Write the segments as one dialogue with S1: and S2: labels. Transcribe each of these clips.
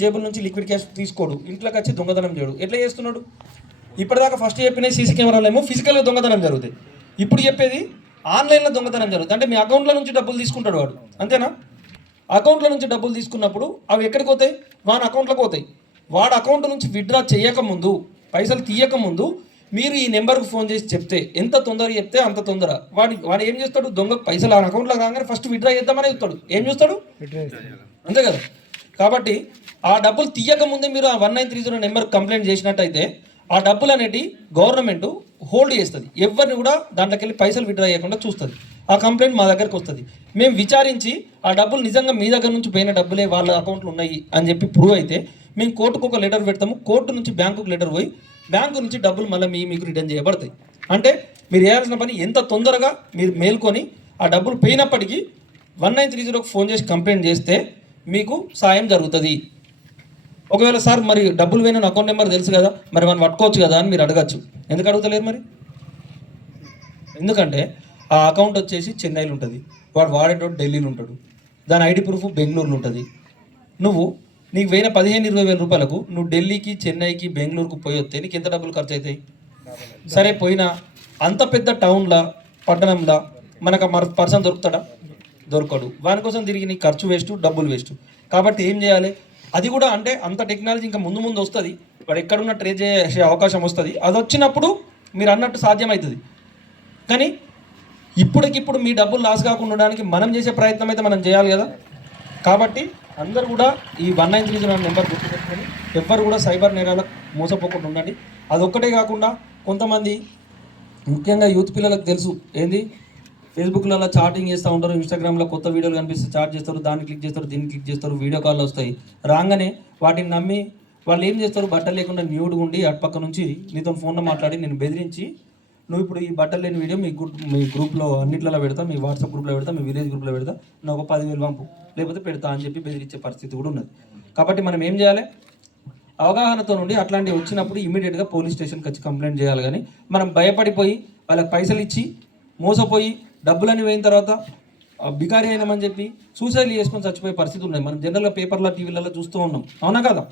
S1: జేబుల నుంచి liquid cash తీసుకోడు. ఇంట్లోకి వచ్చి దొంగతనం చేయడు. ఎట్లా చేస్తున్నాడు? ఇప్పటిదాకా ఫస్ట్ చెప్పిన సీసీ కెమెరాలు ఏమో ఫిజికల్గా దొంగతనం జరుగుతాయి. ఇప్పుడు చెప్పేది ఆన్లైన్లో దొంగతనం జరుగుతుంది. అంటే మీ అకౌంట్లో నుంచి డబ్బులు తీసుకుంటాడు వాడు. అంతేనా? అకౌంట్లో నుంచి డబ్బులు తీసుకున్నప్పుడు అవి ఎక్కడికి పోతాయి? వాని అకౌంట్లోకి పోతాయి. వాడు అకౌంట్ నుంచి విత్డ్రా చేయకముందు పైసలు తీయకముందు మీరు ఈ నెంబర్కి ఫోన్ చేసి చెప్తే ఎంత తొందర చెప్తే అంత తొందర. వాడి వాడు ఏం చేస్తాడు? దొంగ పైసలు ఆ అకౌంట్లో రాగానే ఫస్ట్ విత్డ్రా చేద్దామని చెప్తాడు. ఏం చూస్తాడు. అంతే కదా? కాబట్టి ఆ డబ్బులు తీయక ముందే మీరు ఆ one nine three zero number complaint చేసినట్టయితే ఆ డబ్బులు అనేటి గవర్నమెంట్ హోల్డ్ చేస్తుంది. ఎవరిని కూడా దాంట్లోకి వెళ్ళి పైసలు విడ్రా చేయకుండా చూస్తుంది. ఆ కంప్లైంట్ మా దగ్గరకు వస్తుంది. మేము విచారించి ఆ డబ్బులు నిజంగా మీ దగ్గర నుంచి పోయిన డబ్బులే వాళ్ళ అకౌంట్లో ఉన్నాయి అని చెప్పి ప్రూవ్ అయితే మేము కోర్టుకు ఒక లెటర్ పెడతాము. కోర్టు నుంచి బ్యాంకుకు లెటర్ పోయి బ్యాంకు నుంచి డబ్బులు మళ్ళీ మీ మీకు రిటర్న్ చేయబడతాయి. అంటే మీరు చేయాల్సిన పని ఎంత తొందరగా మీరు మేల్కొని ఆ డబ్బులు పోయినప్పటికీ వన్ నైన్ త్రీ జీరోకి ఫోన్ చేసి కంప్లైంట్ చేస్తే మీకు సాయం జరుగుతుంది. ఒకవేళ సార్ మరి డబ్బులు పోయిన నా అకౌంట్ నెంబర్ తెలుసు కదా మరి మనం పట్టుకోవచ్చు కదా అని మీరు అడగచ్చు. ఎందుకు అడుగుతలేరు మరి? ఎందుకంటే ఆ అకౌంట్ వచ్చేసి చెన్నైలో ఉంటుంది. వాడు వాడేటోడు ఢిల్లీలో ఉంటాడు. దాని ఐడి ప్రూఫ్ బెంగళూరులో ఉంటుంది. నువ్వు నీకు వేయిన పదిహేను ఇరవై వేల రూపాయలకు నువ్వు ఢిల్లీకి చెన్నైకి బెంగళూరుకు పోయి వస్తే నీకు ఎంత డబ్బులు ఖర్చు అవుతాయి సరే పోయినా అంత పెద్ద టౌన్లా పట్టణంలో మనకు మన పర్సన్ దొరుకుతాడా? దొరకడు. వాని కోసం తిరిగి నీ ఖర్చు వేస్ట్ డబ్బులు వేస్ట్. కాబట్టి ఏం చేయాలి? అది కూడా అంటే అంత టెక్నాలజీ ఇంకా ముందు ముందు వస్తుంది. వాడు ఎక్కడున్న ట్రే చేసే అవకాశం వస్తుంది. అది వచ్చినప్పుడు మీరు అన్నట్టు సాధ్యమవుతుంది కానీ ఇప్పటికిప్పుడు మీ డబ్బులు లాస్ కాకుండా ఉండడానికి మనం చేసే ప్రయత్నం అయితే మనం చేయాలి కదా. కాబట్టి అందరూ కూడా ఈ one nine three zero number గుర్తుపెట్టుకొని ఎవ్వరు కూడా సైబర్ నేరాలకు మోసపోకుండా ఉండండి. అదొక్కటే కాకుండా కొంతమంది ముఖ్యంగా యూత్ పిల్లలకు తెలుసు. ఏంది? ఫేస్బుక్లలో చాటింగ్ చేస్తూ ఉంటారు ఇన్స్టాగ్రామ్లో కొత్త వీడియోలు కనిపిస్తే చాట్ చేస్తారు దాన్ని క్లిక్ చేస్తారు దీన్ని క్లిక్ చేస్తారు వీడియో కాల్ వస్తాయి. రాగానే వాటిని నమ్మి వాళ్ళు ఏం చేస్తారు? బట్టలు లేకుండా న్యూడ్గా ఉండి అటుపక్క నుంచి నీతో ఫోన్లో మాట్లాడి నేను బెదిరించి నువ్వు ఇప్పుడు ఈ బట్టలు లేని వీడియో మీ గ్రూప్ మీ గ్రూప్లో అన్నిట్లలో పెడతా మీ వాట్సాప్ గ్రూప్లో పెడతా మీ విలేజ్ గ్రూప్లో పెడతా నువ్వు ఒక పదివేలు పంపు లేకపోతే పెడతా అని చెప్పి బెదిరించే పరిస్థితి కూడా ఉన్నది. కాబట్టి మనం ఏం చేయాలి? అవగాహనతో నుండి అట్లాంటివి వచ్చినప్పుడు ఇమీడియట్గా పోలీస్ స్టేషన్కి వచ్చి కంప్లైంట్ చేయాలి కానీ మనం భయపడిపోయి వాళ్ళకి పైసలు ఇచ్చి మోసపోయి డబ్బులని పోయిన తర్వాత బికారీ బికారి అయినామని చెప్పి సూసైడ్ చేసుకొని చచ్చిపోయే పరిస్థితి ఉన్నాయి మనం జనరల్గా పేపర్లో టీవీలలో చూస్తూ ఉన్నాం. అవునా కదా?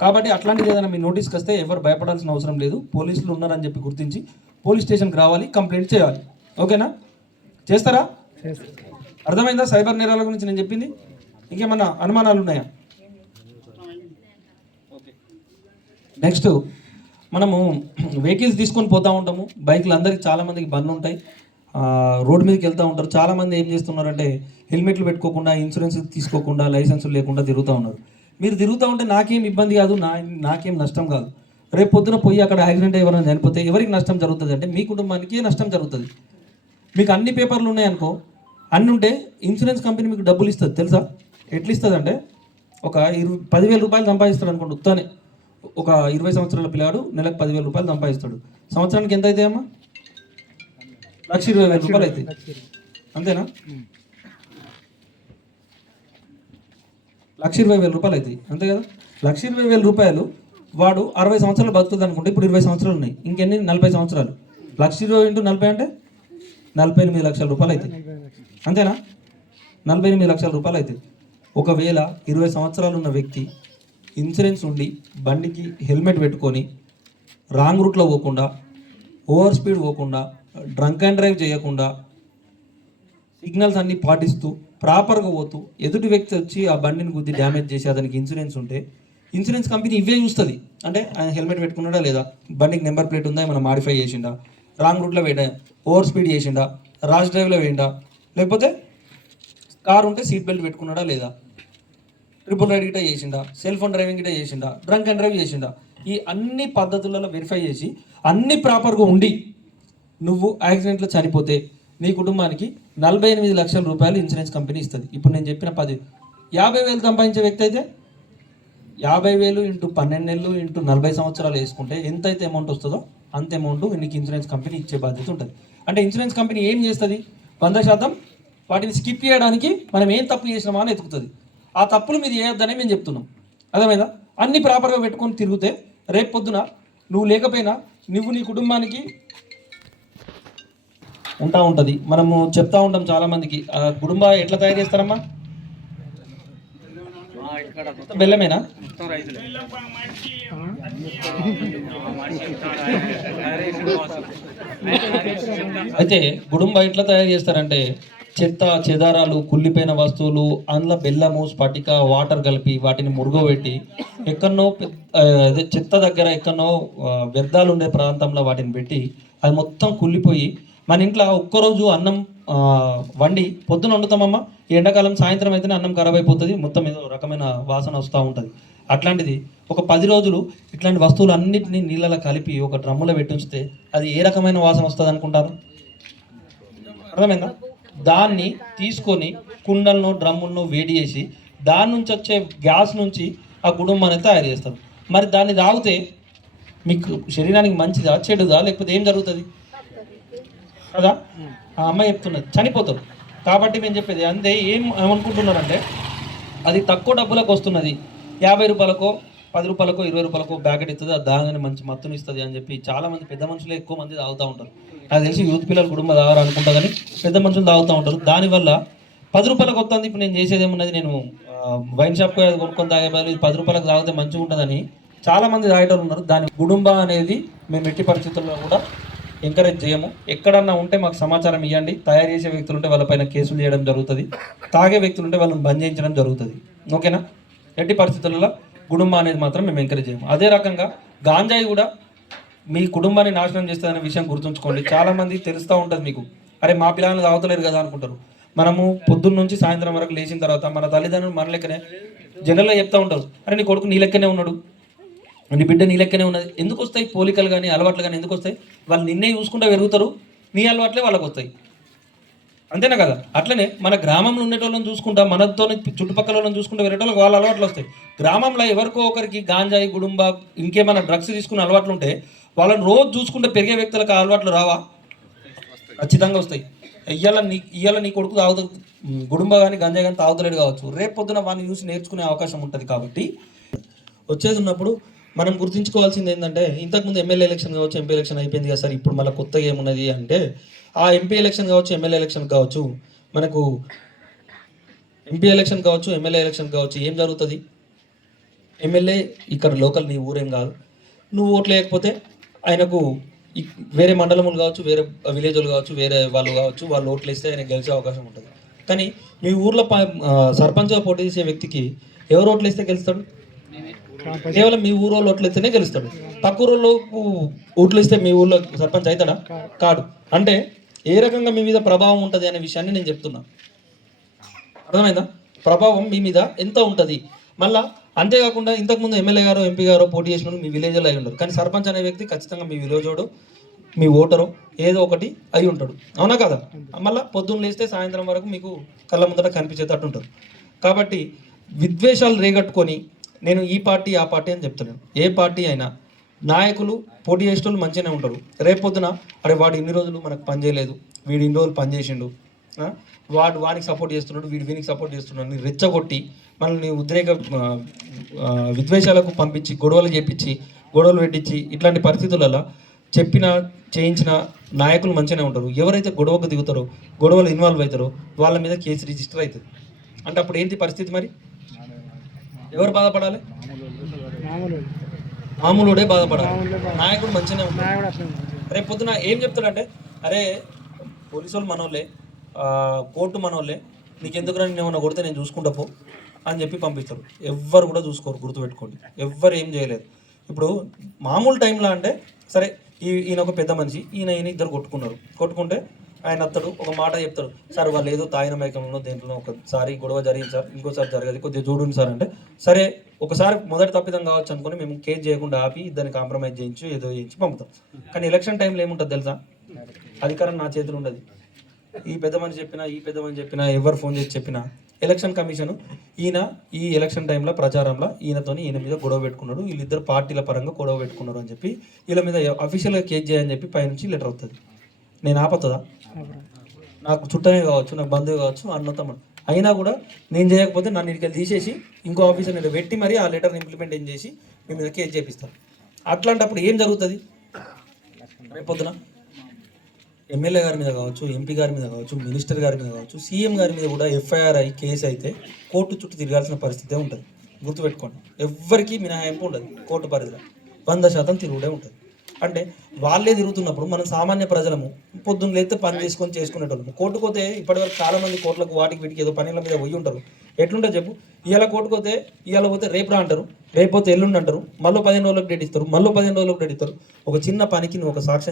S1: కాబట్టి అట్లాంటిది ఏదైనా మీ నోటీస్కి వస్తే ఎవరు భయపడాల్సిన అవసరం లేదు. పోలీసులు ఉన్నారని చెప్పి గుర్తించి పోలీస్ స్టేషన్కి రావాలి కంప్లైంట్ చేయాలి. ఓకేనా? చేస్తారా? అర్థమైందా? సైబర్ నేరాల గురించి నేను చెప్పింది? ఇంకేమన్నా అనుమానాలు ఉన్నాయా? నెక్స్ట్ మనము వెహికల్స్ తీసుకొని పోతూ ఉంటాము. బైక్లు అందరికి చాలామందికి బండ్లు ఉంటాయి. రోడ్డు మీదకి వెళ్తూ ఉంటారు. చాలామంది ఏం చేస్తున్నారంటే హెల్మెట్లు పెట్టుకోకుండా ఇన్సూరెన్స్ తీసుకోకుండా లైసెన్స్ లేకుండా తిరుగుతూ ఉన్నారు. మీరు తిరుగుతూ ఉంటే నాకేం ఇబ్బంది కాదు నా నాకేం నష్టం కాదు. రేపు పొద్దున పోయి అక్కడ యాక్సిడెంట్ ఎవరైనా చనిపోతే ఎవరికి నష్టం జరుగుతుంది అంటే మీ కుటుంబానికి నష్టం జరుగుతుంది. మీకు అన్ని పేపర్లు ఉన్నాయనుకో అన్ని ఉంటే ఇన్సూరెన్స్ కంపెనీ మీకు డబ్బులు ఇస్తుంది తెలుసా? ఎట్లా ఇస్తుంది అంటే ఒక ఇరవై పదివేల రూపాయలు సంపాదిస్తాడు అనుకోండి ఉత్తానే. ఒక ఇరవై సంవత్సరాల పిల్లాడు నెలకు పదివేల రూపాయలు సంపాదిస్తాడు. సంవత్సరానికి ఎంత అవుతాయమ్మా? లక్ష ఇరవై వేల రూపాయలు అవుతాయి అంతేనా? లక్ష ఇరవై వేల రూపాయలు అవుతాయి అంతే కదా? లక్ష ఇరవై వేల రూపాయలు వాడు అరవై సంవత్సరాలు బతుకుతుంది అనుకుంటే ఇప్పుడు ఇరవై సంవత్సరాలు ఉన్నాయి. ఇంకెన్ని? నలభై సంవత్సరాలు. లక్ష ఇరవై ఇంటూ నలభై అంటే నలభై ఎనిమిది లక్షల రూపాయలు అవుతాయి అంతేనా? నలభై ఎనిమిది లక్షల రూపాయలు అవుతాయి ఒకవేళ ఇరవై సంవత్సరాలు ఉన్న వ్యక్తి ఇన్సూరెన్స్ ఉండి బండికి హెల్మెట్ పెట్టుకొని రాంగ్ రూట్లో పోకుండా ఓవర్ స్పీడ్ పోకుండా డ్రంక్ అండ్ డ్రైవ్ చేయకుండా సిగ్నల్స్ అన్ని పాటిస్తూ ప్రాపర్గా పోతూ ఎదుటి వ్యక్తి వచ్చి ఆ బండిని గుద్ది డ్యామేజ్ చేసి అతనికి ఇన్సూరెన్స్ ఉంటే ఇన్సూరెన్స్ కంపెనీ ఇవే చూస్తుంది. అంటే ఆయన హెల్మెట్ పెట్టుకున్నాడా లేదా? బండికి నెంబర్ ప్లేట్ ఉందా? ఏమైనా మాడిఫై చేసిండా? రాంగ్ రూట్లో వేయడా? ఓవర్ స్పీడ్ చేసిండా? రాష్ డ్రైవ్లో వేయండా? లేకపోతే కార్ ఉంటే సీట్ బెల్ట్ పెట్టుకున్నాడా లేదా? ట్రిపుల్ రైడ్ గిట్ట చేసిండా? సెల్ ఫోన్ డ్రైవింగ్ గిట్ట చేసిండా? డ్రంక్ అండ్ డ్రైవ్ చేసిండా? ఈ అన్ని పద్ధతులలో వెరిఫై చేసి అన్ని ప్రాపర్గా ఉండి నువ్వు యాక్సిడెంట్లో చనిపోతే నీ కుటుంబానికి నలభై ఎనిమిది లక్షల రూపాయలు ఇన్సూరెన్స్ కంపెనీ ఇస్తుంది. ఇప్పుడు నేను చెప్పిన పది. యాభై వేలు సంపాదించే వ్యక్తి అయితే? యాభై వేలు ఇంటూ పన్నెండు నెలలు ఇంటూ నలభై సంవత్సరాలు వేసుకుంటే ఎంత అయితే అమౌంట్ వస్తుందో అంత అమౌంట్ నీకు ఇన్సూరెన్స్ కంపెనీ ఇచ్చే బాధ్యత ఉంటుంది. అంటే ఇన్సూరెన్స్ కంపెనీ ఏం చేస్తుంది? వంద శాతం వాటిని స్కిప్ చేయడానికి మనం ఏం తప్పు చేసినామా అని ఎతుకుతుంది ఆ తప్పులు మీరు చేయొద్దనే మేము చెప్తున్నాం. అర్థమైందా? అన్ని ప్రాపర్గా పెట్టుకొని తిరిగితే రేపు పొద్దున నువ్వు లేకపోయినా నువ్వు నీ కుటుంబానికి ఉంటా ఉంటుంది. మనము చెప్తా ఉంటాం చాలా మందికి. ఆ కుటుంబ ఎట్లా తయారు చేస్తారమ్మా? బెల్లమేనా? అయితే గుడుంబ ఎట్లా తయారు చేస్తారంటే చెత్త చెదారాలు కుళ్ళిపోయిన వస్తువులు అందులో బెల్లము స్ఫటిక వాటర్ కలిపి వాటిని మురుగబెట్టి ఎక్కడనో అదే చెత్త దగ్గర ఎక్కడనో వ్యర్థాలు ఉండే ప్రాంతంలో వాటిని పెట్టి అది మొత్తం కుళ్ళిపోయి మన ఇంట్లో ఒక్కరోజు అన్నం వండి పొద్దున వండుతామమ్మా. ఈ ఎండాకాలం సాయంత్రం అయితేనే అన్నం ఖరాబ్ అయిపోతుంది. మొత్తం ఏదో రకమైన వాసన వస్తూ ఉంటుంది. అట్లాంటిది ఒక పది రోజులు ఇట్లాంటి వస్తువులు అన్నిటిని నీళ్ళలో కలిపి ఒక డ్రమ్ములో పెట్టి ఉంచితే అది ఏ రకమైన వాసన వస్తుంది అనుకుంటారు? అర్థమైందా? దాన్ని తీసుకొని కుండలను డ్రమ్ములను వేడి చేసి దాని నుంచి వచ్చే గ్యాస్ నుంచి ఆ కుటుంబాన్ని తయారు చేస్తారు. మరి దాన్ని తాగితే మీకు శరీరానికి మంచిదా చెడుదా లేకపోతే ఏం జరుగుతుంది? కదా? ఆ అమ్మాయి చెప్తున్నది చనిపోతారు కాబట్టి మేము చెప్పేది అంతే ఏం ఏమనుకుంటున్నారంటే అది తక్కువ డబ్బులకు వస్తున్నది. యాభై రూపాయలకో పది రూపాయలకో ఇరవై రూపాయలకో బ్యాకెట్ ఇస్తుంది అది దాగానే మంచి మత్తుని ఇస్తుంది అని చెప్పి చాలా మంది పెద్ద మనుషులే ఎక్కువ మంది తాగుతూ ఉంటారు. నాకు తెలిసి యూత్ పిల్లలు కుటుంబం తాగారు అనుకుంటా కానీ పెద్ద మనుషులు తాగుతూ ఉంటారు. దానివల్ల పది రూపాయలకు వస్తుంది ఇప్పుడు నేను చేసేది ఏమున్నది? నేను వైన్ షాప్ కొనుక్కొని తాగే బదులు ఇది పది రూపాయలకు తాగితే మంచిగా ఉంటుందని చాలా మంది తాగేటోళ్ళు ఉన్నారు. దాని కుటుంబ అనేది మేము ఎట్టి పరిస్థితుల్లో కూడా ఎంకరేజ్ చేయము. ఎక్కడన్నా ఉంటే మాకు సమాచారం ఇవ్వండి తయారు చేసే వ్యక్తులు ఉంటే వాళ్ళపైన కేసులు చేయడం జరుగుతుంది. తాగే వ్యక్తులు ఉంటే వాళ్ళని బంద్ చేయించడం జరుగుతుంది. ఓకేనా? ఎట్టి పరిస్థితులలో కుటుంబం అనేది మాత్రం మేము ఎంకరేజ్ చేయము. అదే రకంగా గాంజాయి కూడా మీ కుటుంబాన్ని నాశనం చేస్తుందనే విషయం గుర్తుంచుకోండి. చాలామంది తెలుస్తూ ఉంటుంది మీకు. అరే మా పిల్లలు తాగుతలేరు కదా అనుకుంటారు. మనము పొద్దున్న నుంచి సాయంత్రం వరకు లేచిన తర్వాత మన తల్లిదండ్రులు మన లెక్కనే జనరల్గా చెప్తూ ఉంటారు. అరే నీ కొడుకు నీ లెక్కనే ఉన్నాడు. నీ బిడ్డ నీ లెక్కనే ఉన్నది. ఎందుకు వస్తాయి? పోలికలు కానీ అలవాట్లు కానీ ఎందుకు వస్తాయి? వాళ్ళు నిన్నే చూసుకుంటూ పెరుగుతారు నీ అలవాట్లే వాళ్ళకి వస్తాయి. అంతేనా కదా? అట్లనే మన గ్రామంలో ఉండేటోళ్ళని చూసుకుంటా మనతో చుట్టుపక్కల వాళ్ళని చూసుకుంటూ వేరేటోళ్ళకి వాళ్ళ అలవాట్లు వస్తాయి. గ్రామంలో ఎవరికో ఒకరికి గాంజాయి గుడుంబ ఇంకేమైనా డ్రగ్స్ తీసుకునే అలవాట్లు ఉంటే వాళ్ళని రోజు చూసుకుంటే పెరిగే వ్యక్తులకు ఆ అలవాట్లు రావా? ఖచ్చితంగా వస్తాయి. ఇయ్యాల నీ ఇయ్యాల నీ కొడుకు తాగుత గుడుంబ కానీ గంజాయి కానీ తాగుతలేడు కావచ్చు. రేపు పొద్దున వాడిని చూసి నేర్చుకునే అవకాశం ఉంటుంది కాబట్టి వచ్చేది ఉన్నప్పుడు మనం గుర్తుంచుకోవాల్సింది ఏంటంటే ఇంతకుముందు ఎమ్మెల్యే ఎలక్షన్ కావచ్చు ఎంపీ ఎలక్షన్ అయిపోయింది కదా సార్ ఇప్పుడు మళ్ళీ కొత్తగా ఏమున్నది అంటే ఆ ఎంపీ ఎలక్షన్ కావచ్చు ఎమ్మెల్యే ఎలక్షన్ కావచ్చు మనకు ఎంపీ ఎలక్షన్ కావచ్చు ఎమ్మెల్యే ఎలక్షన్ కావచ్చు ఏం జరుగుతుంది? ఎమ్మెల్యే ఇక్కడ లోకల్ నీ ఊరేం కాదు. నువ్వు ఓట్లు లేకపోతే ఆయనకు వేరే మండలములు కావచ్చు వేరే విలేజ్లు కావచ్చు వేరే వాళ్ళు కావచ్చు వాళ్ళు ఓట్లు వేస్తే ఆయన గెలిచే అవకాశం ఉంటుంది. కానీ మీ ఊర్లో సర్పంచ్గా పోటీ చేసే వ్యక్తికి ఎవరు ఓట్లు వేస్తే గెలుస్తాడు? కేవలం మీ ఊరు వాళ్ళు ఓట్లు వేస్తేనే గెలుస్తాడు. పక్క ఊళ్ళో ఓట్లు వేస్తే మీ ఊర్లో సర్పంచ్ అవుతాడా? కాడు అంటే ఏ రకంగా మీ మీద ప్రభావం ఉంటుంది అనే విషయాన్ని నేను చెప్తున్నా. అర్థమైందా? ప్రభావం మీ మీద ఎంత ఉంటుంది? మళ్ళా అంతేకాకుండా ఇంతకుముందు ఎమ్మెల్యే గారు ఎంపీ గారు పోటీ చేసిన మీ విలేజ్లో అయి ఉండరు. కానీ సర్పంచ్ అనే వ్యక్తి ఖచ్చితంగా మీ విలేజోడు మీ ఓటరు ఏదో ఒకటి అయి ఉంటాడు. అవునా కదా? మళ్ళీ పొద్దున్న లేస్తే సాయంత్రం వరకు మీకు కళ్ళ ముందర కనిపించేటట్టు ఉంటారు కాబట్టి విద్వేషాలు రేగట్టుకొని నేను ఈ పార్టీ ఆ పార్టీ అని చెప్తున్నాను ఏ పార్టీ అయినా నాయకులు పోటీ చేసేటోళ్ళు మంచిగానే ఉంటారు. రేపొద్దున అరే వాడు ఇన్ని రోజులు మనకు పని చేయలేదు వీడు ఇన్ని రోజులు పనిచేసిండు వాడు వానికి సపోర్ట్ చేస్తున్నాడు వీడు వీనికి సపోర్ట్ చేస్తున్నాడు రెచ్చగొట్టి మనల్ని ఉద్రేక విద్వేషాలకు పంపించి గొడవలు చేపించి గొడవలు పెట్టించి ఇట్లాంటి పరిస్థితులలో చెప్పిన చేయించిన నాయకులు మంచిగానే ఉంటారు. ఎవరైతే గొడవకు దిగుతారో గొడవలు ఇన్వాల్వ్ అవుతారో వాళ్ళ మీద కేసు రిజిస్టర్ అవుతుంది. అంటే అప్పుడు ఏంటి పరిస్థితి మరి? ఎవరు బాధపడాలి? మామూలుడే బాధపడాలి. నాయకుడు మంచిగా రేపు పొద్దున ఏం చెప్తాడంటే అరే పోలీసు వాళ్ళు మనోళ్ళే కోర్టు మనోళ్ళే నీకు ఎందుకు నేను ఏమన్నా కొడితే నేను చూసుకుంటా పో అని చెప్పి పంపిస్తారు. ఎవ్వరు కూడా చూసుకోరు గుర్తుపెట్టుకోండి. ఎవ్వరు ఏం చేయలేదు. ఇప్పుడు మామూలు టైంలో అంటే సరే ఈ ఈయన ఒక పెద్ద మనిషి ఈయన ఈయన ఇద్దరు కొట్టుకున్నారు. కొట్టుకుంటే ఆయన అత్తడు ఒక మాట చెప్తాడు. సార్ వాళ్ళు ఏదో తాగిన మైకంలో దేంట్లో ఒకసారి గొడవ జరిగింది సార్ ఇంకోసారి జరగదు కొద్దిగా చూడండి సార్ అంటే. సరే ఒకసారి మొదటి తప్పిదం కావచ్చు అనుకుని మేము కేసు చేయకుండా ఆపి ఇద్దరిని కాంప్రమైజ్ చేయించి ఏదో చేయించి పంపుతాం. కానీ ఎలక్షన్ టైంలో ఏముంటుంది తెలుసా? అధికారం నా చేతిలో ఉండదు. ఈ పెద్ద మనిషి చెప్పినా ఈ పెద్ద మనిషి చెప్పినా ఎవరు ఫోన్ చేసి చెప్పినా ఎలక్షన్ కమిషన్ ఈయన ఈ ఎలక్షన్ టైంలో ప్రచారంలో ఈయనతోని ఈయన మీద గొడవ పెట్టుకున్నాడు. వీళ్ళిద్దరు పార్టీల పరంగా గొడవ పెట్టుకున్నారు అని చెప్పి వీళ్ళ మీద అఫీషియల్గా కేసు చేయని చెప్పి పైనుంచి లెటర్ వస్తుంది నేను ఆపతుందా నాకు చుట్టమే కావచ్చు నాకు బంధువు కావచ్చు అన్న తమ్ముడు అయినా కూడా నేను చేయకపోతే నన్ను ఇక్కడికి తీసేసి ఇంకో ఆఫీసర్ నేను పెట్టి మరి ఆ లెటర్ని ఇంప్లిమెంట్ ఏం చేసి మీ మీద కేసు చేపిస్తాను అట్లాంటప్పుడు ఏం జరుగుతుంది? రేపొద్దున ఎమ్మెల్యే గారి మీద కావచ్చు ఎంపీ గారి మీద కావచ్చు మినిస్టర్ గారి మీద కావచ్చు సీఎం గారి మీద కూడా ఎఫ్ఐఆర్ అయి కేసు అయితే కోర్టు చుట్టూ తిరగాల్సిన పరిస్థితే ఉంటుంది. గుర్తుపెట్టుకోండి. ఎవ్వరికీ మినహాయింపు ఉండదు. కోర్టు పరిధిలో వంద శాతం తిరుగుడే ఉంటుంది. అంటే వాళ్ళే తిరుగుతున్నప్పుడు మనం సామాన్య ప్రజలము పొద్దున్న లేతే పని చేసుకొని చేసుకునేటోళ్ళము. కోర్టుకు పోతే ఇప్పటివరకు చాలా మంది కోర్టులకు వాటికి వీటికి ఏదో పనుల మీద పోయి ఉంటారు. ఎట్లుంటే చెప్పు? ఇవాళ కోర్టుకు పోతే ఇవాళ పోతే రేపు రా అంటారు. రేపు పోతే ఎల్లుండి అంటారు. మళ్ళీ పదిహేను రోజులకు డేట్ ఇస్తారు. మళ్ళీ పదిహేను రోజులకు డేట్ ఇస్తారు. ఒక చిన్న పనికి నువ్వు ఒక సాక్ష్యం